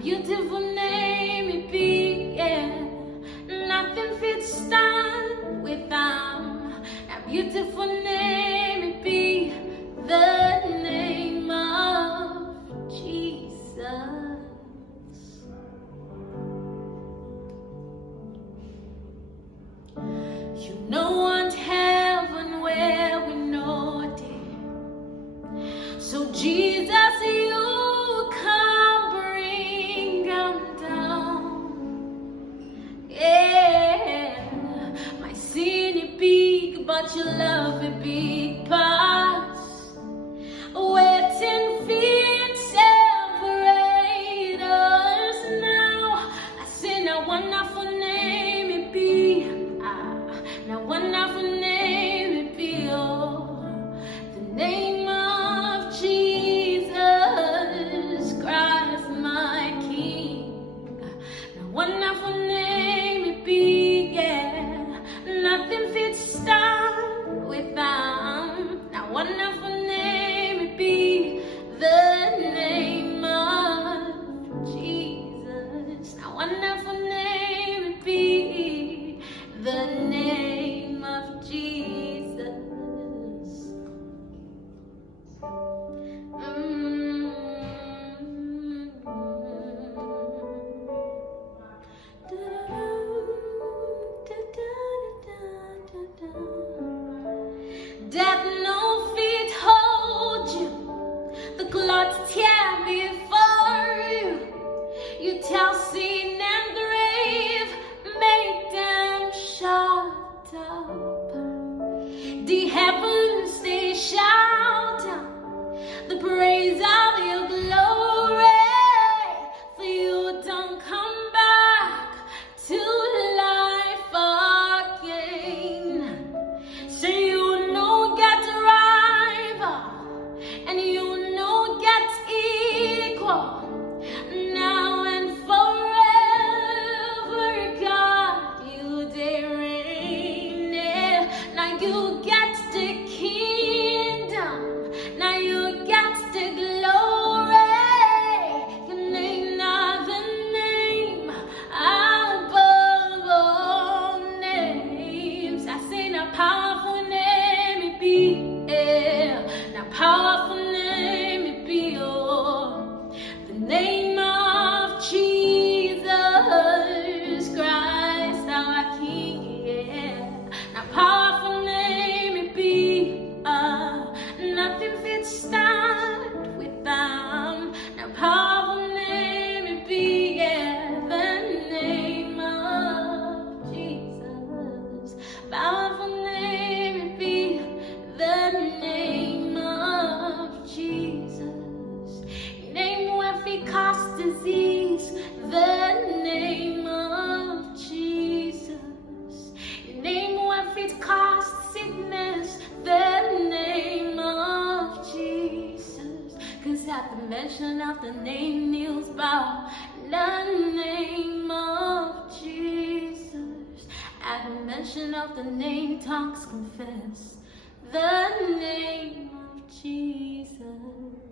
beautiful name it be, yeah. Nothing fits stand without a beautiful name it be, the name of Jesus. You know what heaven where we know it. So Jesus, you come bring them down. Yeah, my sin is big, but your love is big past. Waiting feet separate us now. I say now wonderful name it be. Now wonderful name it be, oh, the name of Jesus Christ my King. Now wonderful name it be, yeah. Nothing fits stand without. Now wonderful name it be, the name of Jesus. Now wonderful name it be, the name of Jesus. Death no feet hold you, the clouds tear before you. You tell sin and grave, make them shut up. The heavens they shout the praise of your glory, for you don't come back to life again. So you know get rival, and you know get equal. Now and forever, God, you they reign. Now you get the kingdom. Now you get the glory. Your name not the name above all names. I say now powerful name it be, yeah. Now powerful name it be, oh, the name of Jesus Christ our King, yeah. Now powerful name it be, nothing fits stand without. Now powerful name it be, yeah, the name of Jesus. Powerful name it be, the name of Jesus. Name where we cast disease, the name of Jesus. Name where we cast sickness, the name of Jesus. Cause at the mention of the name, kneels bow, the name of Jesus. At the mention of the name, tongues confess, the name of Jesus.